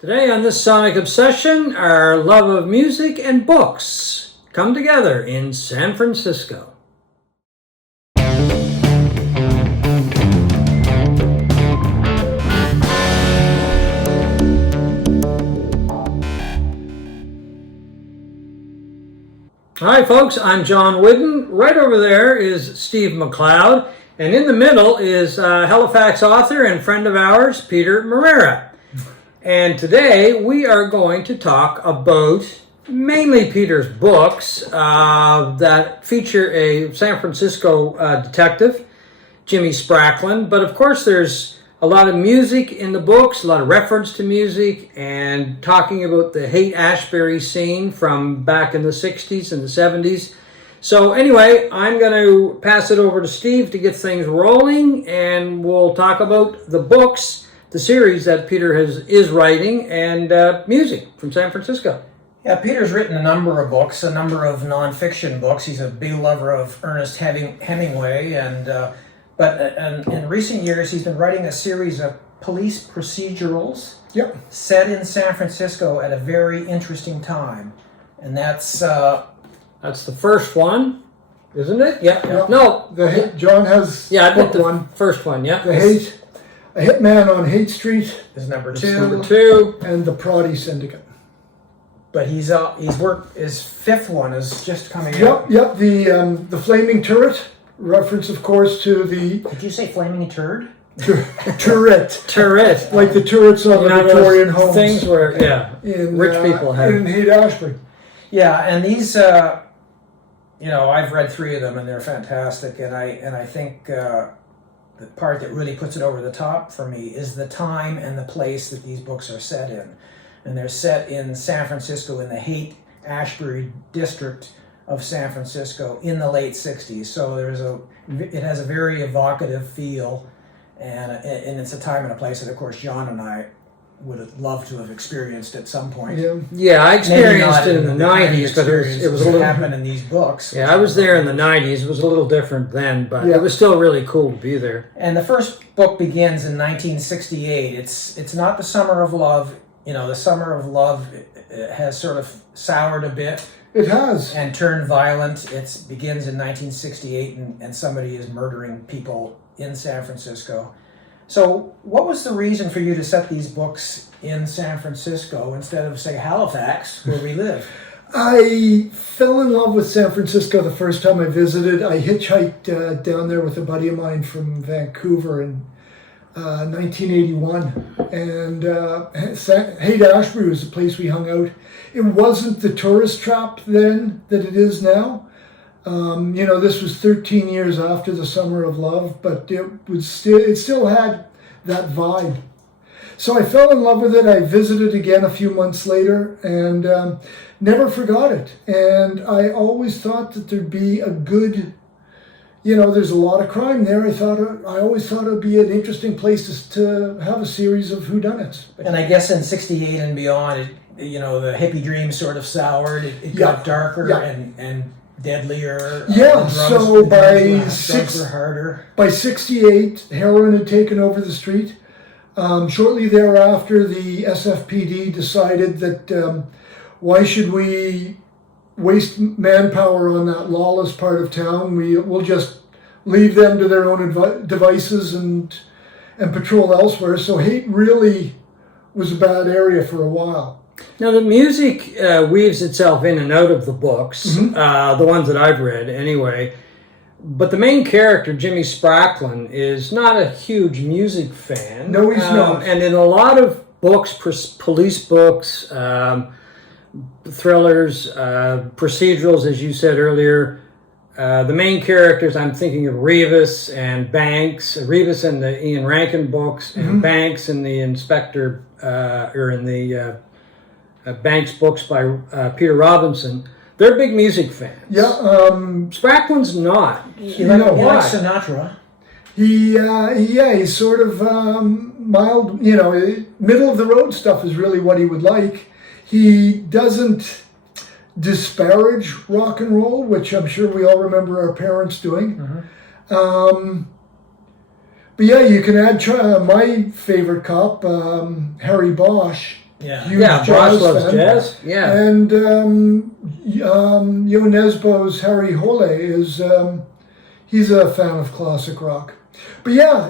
Today on this Sonic Obsession, our love of music and books come together in San Francisco. Hi folks, I'm John Whidden. Right over there is Steve McLeod, and in the middle is Halifax author and friend of ours, Peter Moreira. And today we are going to talk about mainly Peter's books that feature a San Francisco detective, Jimmy Spracklin. But of course there's a lot of music in the books, a lot of reference to music, and talking about the Haight-Ashbury scene from back in the 60s and the 70s. So anyway, I'm going to pass it over to Steve to get things rolling, and we'll talk about the books, the series that Peter is writing, and music from San Francisco. Yeah, Peter's written a number of books, a number of nonfiction books. He's a big lover of Ernest Hemingway, but in recent years he's been writing a series of police procedurals set in San Francisco at a very interesting time. And that's the first one, isn't it? Yeah. No. John has I book picked the one. First one, yeah. The Haight, a hitman on Haight Street is number It's two. number two. and the Proddy Syndicate. But he's worked, his fifth one is just coming out. Yep. The Flaming Turret, reference, of course, to the Did you say flaming turd? turret, Turret. like the turrets on the Victorian homes. Things where, in, rich people have. in Haight-Ashbury. Yeah, and these, I've read three of them and they're fantastic. And I think the part that really puts it over the top for me is the time and the place that these books are set in. And they're set in San Francisco, in the Haight-Ashbury district of San Francisco in the late 60s. So it has a very evocative feel, and it's a time and a place that, of course, John and I would have loved to have experienced at some point. Yeah. I experienced it in the 90s, but it was a little happened in these books. Yeah, I was there in the 90s. It was a little different then, but it was still really cool to be there. And the first book begins in 1968. It's not the Summer of Love. The Summer of Love has sort of soured a bit. It has. And turned violent. It begins in 1968, and somebody is murdering people in San Francisco. So what was the reason for you to set these books in San Francisco instead of, say, Halifax, where we live? I fell in love with San Francisco the first time I visited. I hitchhiked down there with a buddy of mine from Vancouver in 1981, and Haight-Ashbury was the place we hung out. It wasn't the tourist trap then that it is now. This was 13 years after the Summer of Love, but it still had that vibe. So I fell in love with it. I visited again a few months later and never forgot it. And I always thought that there'd be a good, there's a lot of crime there. I always thought it would be an interesting place to have a series of whodunits. And I guess in 68 and beyond, the hippie dream sort of soured. It got darker and deadlier. So drugs were harder. By 68, heroin had taken over the street. Shortly thereafter, the SFPD decided that why should we waste manpower on that lawless part of town? We'll just leave them to their own devices and patrol elsewhere. So Haight really was a bad area for a while. Now the music weaves itself in and out of the books, the ones that I've read anyway. But the main character, Jimmy Spracklin, is not a huge music fan. No, he's not. And in a lot of books, police books, thrillers, procedurals, as you said earlier, the main characters, I'm thinking of Revis and Banks, Revis in the Ian Rankin books, and Banks in the Inspector, or in the Banks books by Peter Robinson. They're big music fans. Yeah. Spracklin's not. He likes Sinatra. He's sort of mild, middle of the road stuff is really what he would like. He doesn't disparage rock and roll, which I'm sure we all remember our parents doing. But yeah, you can add my favorite cop, Harry Bosch, Yeah. huge Yeah, jazz Boss loves fan. jazz. Yeah. And Ionesbo's Harry Hole is he's a fan of classic rock. But yeah,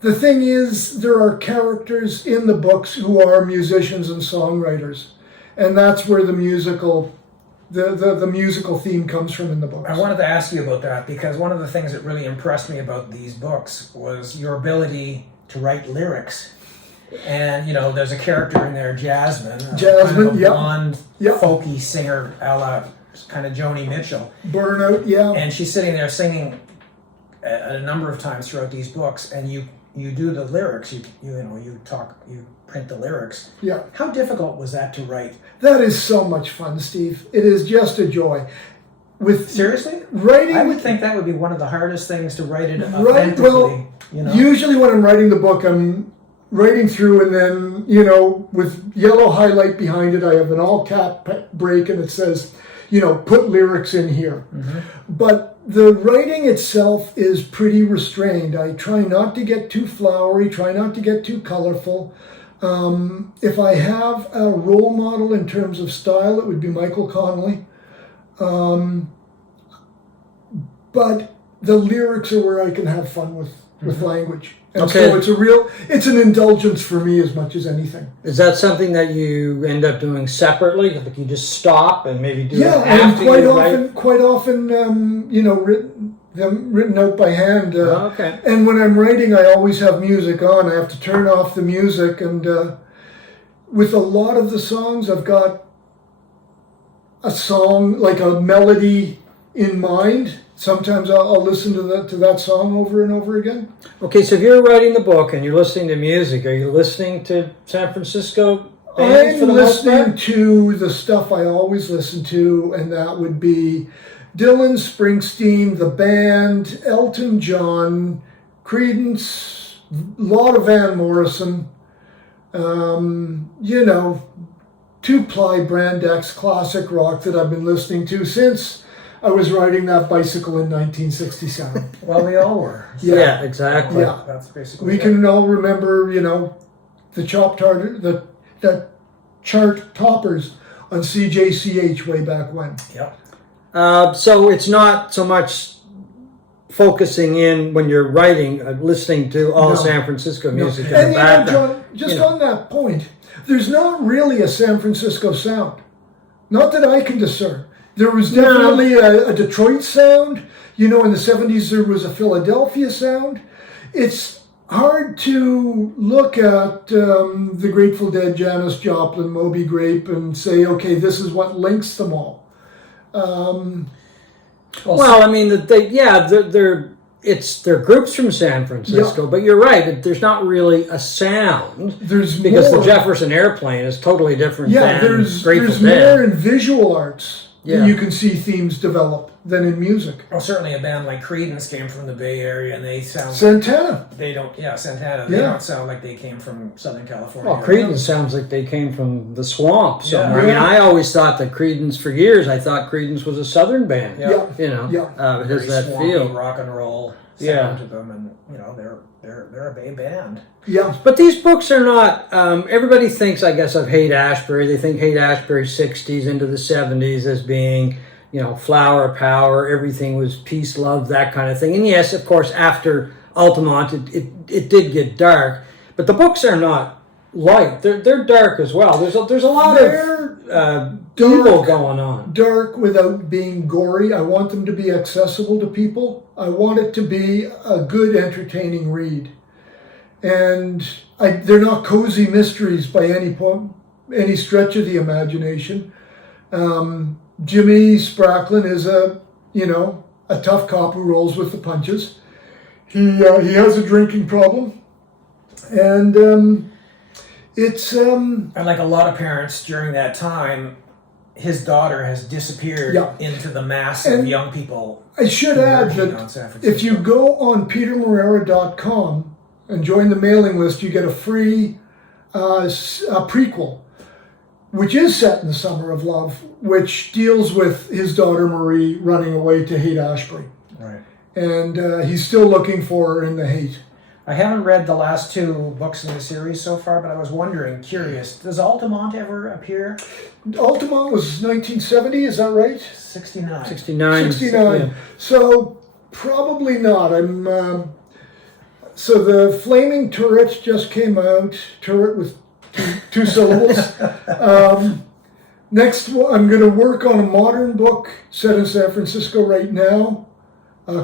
the thing is, there are characters in the books who are musicians and songwriters, and that's where the musical theme comes from in the books. I wanted to ask you about that because one of the things that really impressed me about these books was your ability to write lyrics. And, there's a character in there, Jasmine, kind of a blonde, folky singer, a la kind of Joni Mitchell. Burnout, yeah. And she's sitting there singing a number of times throughout these books, and you do the lyrics. You print the lyrics. Yeah. How difficult was that to write? That is so much fun, Steve. It is just a joy. Seriously? Writing, I would think that would be one of the hardest things to write it right, authentically. well, usually when I'm writing the book, I'm writing through and then, with yellow highlight behind it, I have an all-cap break and it says, put lyrics in here. Mm-hmm. But the writing itself is pretty restrained. I try not to get too flowery, try not to get too colorful. If I have a role model in terms of style, it would be Michael Connolly. But the lyrics are where I can have fun with language. And so it's an indulgence for me as much as anything. Is that something that you end up doing separately? Like you just stop and maybe do it and after you write? quite often, written out by hand. Okay. And when I'm writing, I always have music on. I have to turn off the music, and with a lot of the songs, I've got a song, like a melody in mind. Sometimes I'll listen to that song over and over again. Okay, so if you're writing the book and you're listening to music, are you listening to San Francisco bands for the most part? I'm listening to the stuff I always listen to, and that would be Dylan, Springsteen, the band, Elton John, Creedence, a lot of Van Morrison, two-ply Brand X classic rock that I've been listening to since I was riding that bicycle in 1967. Well, we all were. Yeah, exactly. Yeah. That's basically We can all remember, the chart toppers on CJCH way back when. Yep. So it's not so much focusing in when you're writing, listening to all San Francisco music in the And background. John, on that point, there's not really a San Francisco sound. Not that I can discern. There was definitely a Detroit sound. In the 70s there was a Philadelphia sound. It's hard to look at the Grateful Dead, Janis Joplin, Moby Grape, and say, okay, this is what links them all. They're groups from San Francisco, but you're right. There's not really a sound. There's because more. The Jefferson Airplane is totally different than there's Grateful Dead. more in visual arts that you can see themes develop than in music. Well, certainly a band like Creedence came from the Bay Area, and they sound Santana. Santana. They don't sound like they came from Southern California. Well, Creedence sounds like they came from the swamp somewhere. Yeah. I always thought that Creedence, for years, I thought Creedence was a Southern band. Yeah. It has Very that swampy feel. rock and roll sound to them, and they're a Bay band. Yeah. But these books are not, everybody thinks, I guess, of Haight-Ashbury. They think Haight-Ashbury 60s into the 70s as being, flower power, everything was peace, love, that kind of thing. And yes, of course, after Altamont, it did get dark. But the books are not light. They're dark as well. There's a lot of evil going on. Dark without being gory. I want them to be accessible to people. I want it to be a good, entertaining read. And they're not cozy mysteries by any stretch of the imagination. Jimmy Spracklin is a tough cop who rolls with the punches. He has a drinking problem, and it's And like a lot of parents during that time, his daughter has disappeared into the mass of young people. I should add that if you go on petermoreira.com and join the mailing list, you get a free prequel, which is set in the Summer of Love, which deals with his daughter Marie running away to Haight-Ashbury. Right. And he's still looking for her in the Haight. I haven't read the last 2 books in the series so far, but I was wondering, curious, does Altamont ever appear? Altamont was 1970, is that right? 69. 69. 69. Yeah. So probably not. So the Flaming Turret just came out. Turret with two syllables. Next, I'm going to work on a modern book set in San Francisco right now,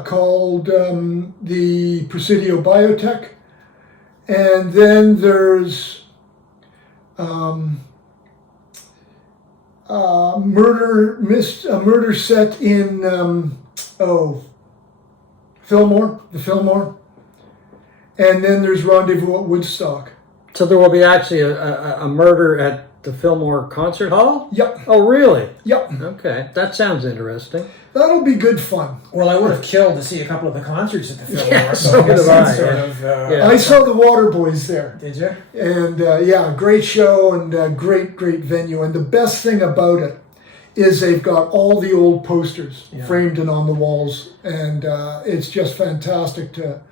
called The Presidio Biotech. And then there's a murder set in Fillmore, the Fillmore. And then there's Rendezvous at Woodstock. So there will be actually a murder at the Fillmore Concert Hall? Yep. Oh, really? Yep. Okay, that sounds interesting. That'll be good fun. Well, I would have killed to see a couple of the concerts at the Fillmore. Yeah, so so I guess did that's I, sort yeah. of, Yeah. I saw the Waterboys there. Did you? And yeah, great show and great venue. And the best thing about it is they've got all the old posters framed and on the walls. And it's just fantastic to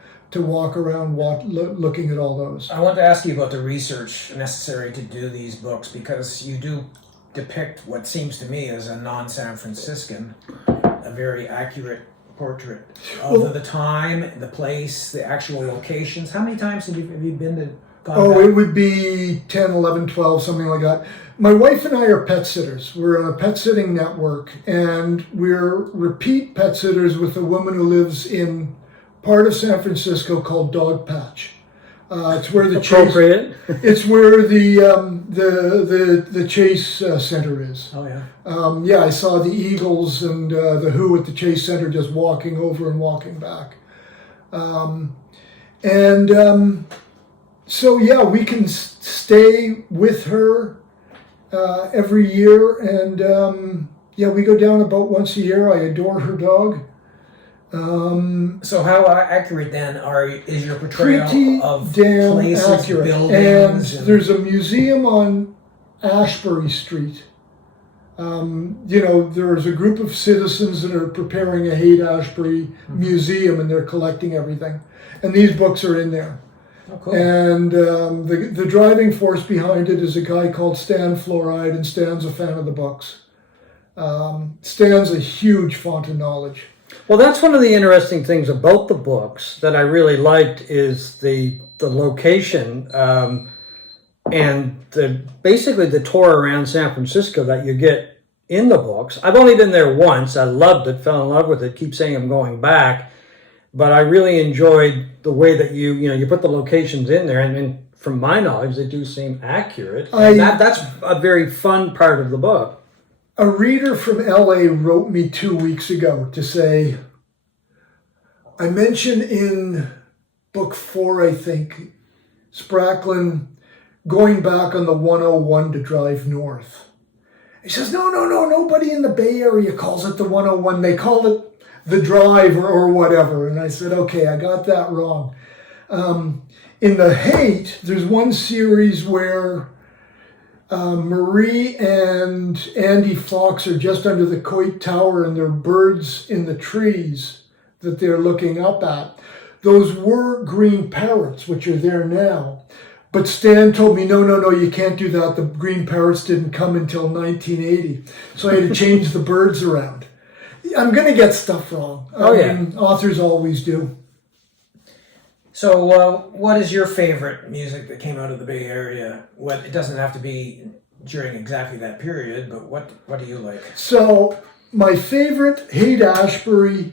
walk around looking at all those. I want to ask you about the research necessary to do these books, because you do depict what seems to me as a non-San Franciscan, a very accurate portrait of the time, the place, the actual locations. How many times have you been to? It would be 10, 11, 12, something like that. My wife and I are pet sitters. We're on a pet sitting network, and we're repeat pet sitters with a woman who lives in part of San Francisco called Dog Patch. It's where the Appropriate. It's where the Chase Center is. Oh yeah. Yeah, I saw the Eagles and the Who at the Chase Center just walking over and walking back. So yeah, we can stay with her every year, and yeah, we go down about once a year. I adore her dog. So how accurate then is your portrayal Pretty of damn places, accurate. buildings? And there's a museum on Ashbury Street. There's a group of citizens that are preparing a Haight-Ashbury museum, and they're collecting everything. And these books are in there. Oh, cool. And the driving force behind it is a guy called Stan Fluoride, and Stan's a fan of the books. Stan's a huge font of knowledge. Well, that's one of the interesting things about the books that I really liked is the location and basically the tour around San Francisco that you get in the books. I've only been there once. I loved it, fell in love with it, keep saying I'm going back. But I really enjoyed the way that you put the locations in there. And from my knowledge, they do seem accurate. And that's a very fun part of the book. A reader from LA wrote me 2 weeks ago to say, I mentioned in book 4, I think, Spracklin going back on the 101 to drive north. He says, no, nobody in the Bay Area calls it the 101. They call it the drive or whatever. And I said, okay, I got that wrong. In the Haight, there's one series where Marie and Andy Fox are just under the Coit Tower, and there are birds in the trees that they're looking up at. Those were green parrots, which are there now. But Stan told me, no, you can't do that. The green parrots didn't come until 1980. So I had to change the birds around. I'm going to get stuff wrong. I mean, authors always do. So what is your favorite music that came out of the Bay Area? It doesn't have to be during exactly that period, but what do you like? So my favorite Haight-Ashbury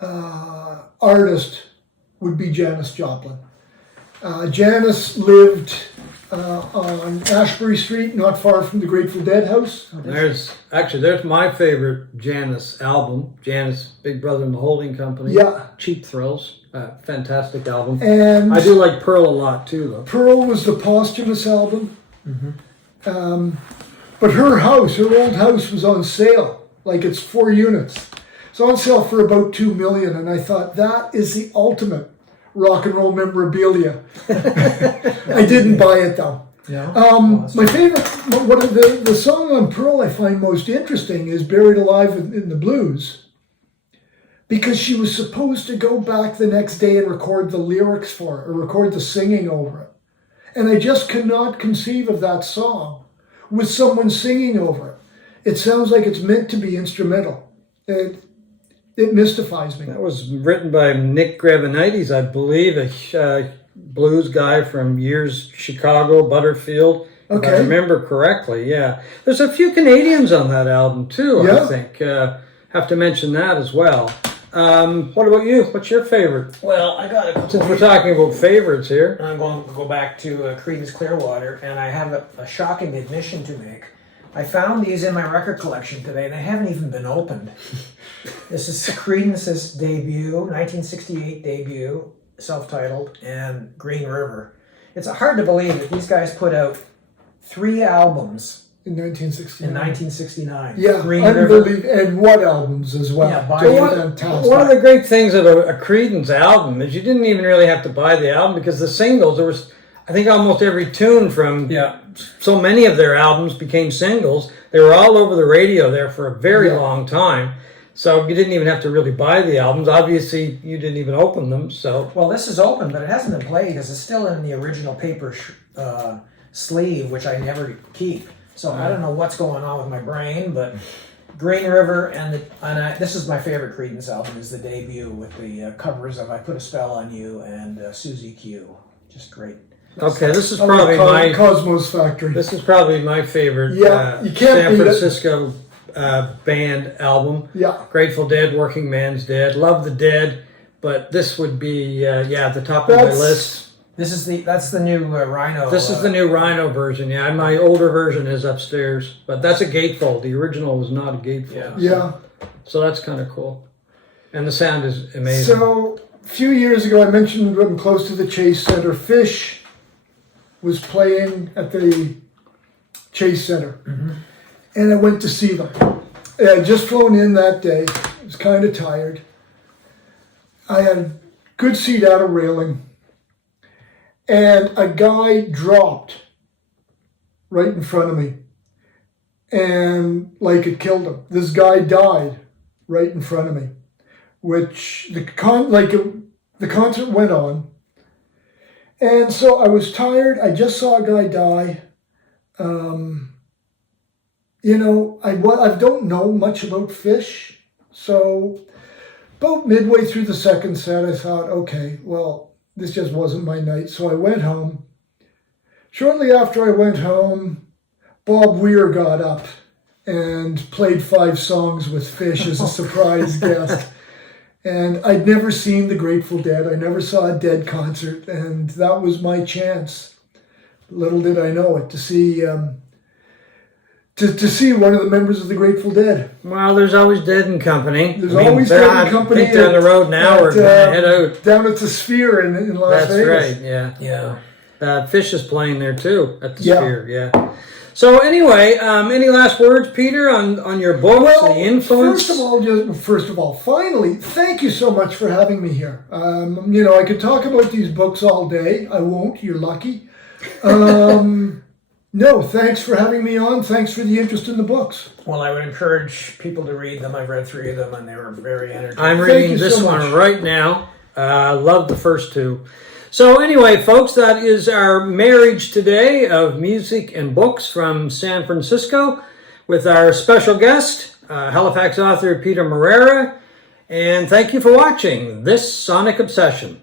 artist would be Janis Joplin. Janis lived on Ashbury Street, not far from the Grateful Dead house. There's my favorite Janis album, Janis, Big Brother and the Holding Company. Yeah. Cheap Thrills, fantastic album. And I do like Pearl a lot too, though. Pearl was the posthumous album. But her old house was on sale. Like, it's 4 units. It's on sale for about $2 million, and I thought that is the ultimate rock and roll memorabilia. I didn't buy it though. Yeah. My favorite, the song on Pearl I find most interesting is "Buried Alive in the Blues." because she was supposed to go back the next day and record the lyrics for it, or record the singing over it. And I just cannot conceive of that song with someone singing over it. It sounds like it's meant to be instrumental. It mystifies me. That was written by Nick Gravenites, I believe, a blues guy from years Chicago, Butterfield. If I remember correctly, yeah. There's a few Canadians on that album too, I think. Have to mention that as well. What about you? What's your favorite? Well, I got a couple. Since we're talking about favorites here. I'm going to go back to Creedence Clearwater, and I have a shocking admission to make. I found these in my record collection today, and they haven't even been opened. This is Creedence's debut, 1968 debut, self-titled, and Green River. It's hard to believe that these guys put out 3 albums in 1969. In 1969. Yeah, Green unbelievable. River. And what albums as well. Yeah, one of the great things of a Creedence album is you didn't even really have to buy the album, because the singles, there was, I think, almost every tune from so many of their albums became singles. They were all over the radio there for a very long time. So you didn't even have to really buy the albums. Obviously, you didn't even open them. So well, this is open, but it hasn't been played because it's still in the original paper sleeve, which I never keep. So I don't know what's going on with my brain, but Green River this is my favorite Creedence album, is the debut with the covers of I Put a Spell on You and Susie Q. Just great. Okay, this is probably my Cosmos Factory. This is probably my favorite you can't San Francisco band album. Yeah. Grateful Dead, Working Man's Dead, Love the Dead, but this would be at the top of my list. That's the new Rhino. This is the new Rhino version, yeah. My older version is upstairs, but that's a gatefold. The original was not a gatefold. Yeah. So that's kind of cool. And the sound is amazing. So a few years ago, I mentioned I'm close to the Chase Center. Fish was playing at the Chase Center. Mm-hmm. And I went to see them. I had just flown in that day. I was kind of tired. I had a good seat out of railing. And a guy dropped right in front of me. And like it killed him. This guy died right in front of me. Which the concert went on. And so I was tired. I just saw a guy die. I don't know much about Fish. So about midway through the second set, I thought, okay, well, this just wasn't my night. So I went home. Shortly after I went home, Bob Weir got up and played 5 songs with Fish as a surprise guest. And I'd never seen the Grateful Dead. I never saw a Dead concert, and that was my chance. Little did I know it, to see to see one of the members of the Grateful Dead. Well, there's always Dead and Company. There's always Dead and Company. I think down the road now, we're going to head out. Down at the Sphere in Las Vegas. That's right, yeah. Fish is playing there too, at the Sphere, yeah. So anyway, any last words, Peter, on your books, the influence? First of all, finally, thank you so much for having me here. I could talk about these books all day. I won't. You're lucky. No, thanks for having me on. Thanks for the interest in the books. Well, I would encourage people to read them. I've read 3 of them, and they were very entertaining. I'm reading this one right now. Love the first 2. So anyway, folks, that is our marriage today of music and books from San Francisco with our special guest, Halifax author Peter Moreira. And thank you for watching this Sonic Obsession.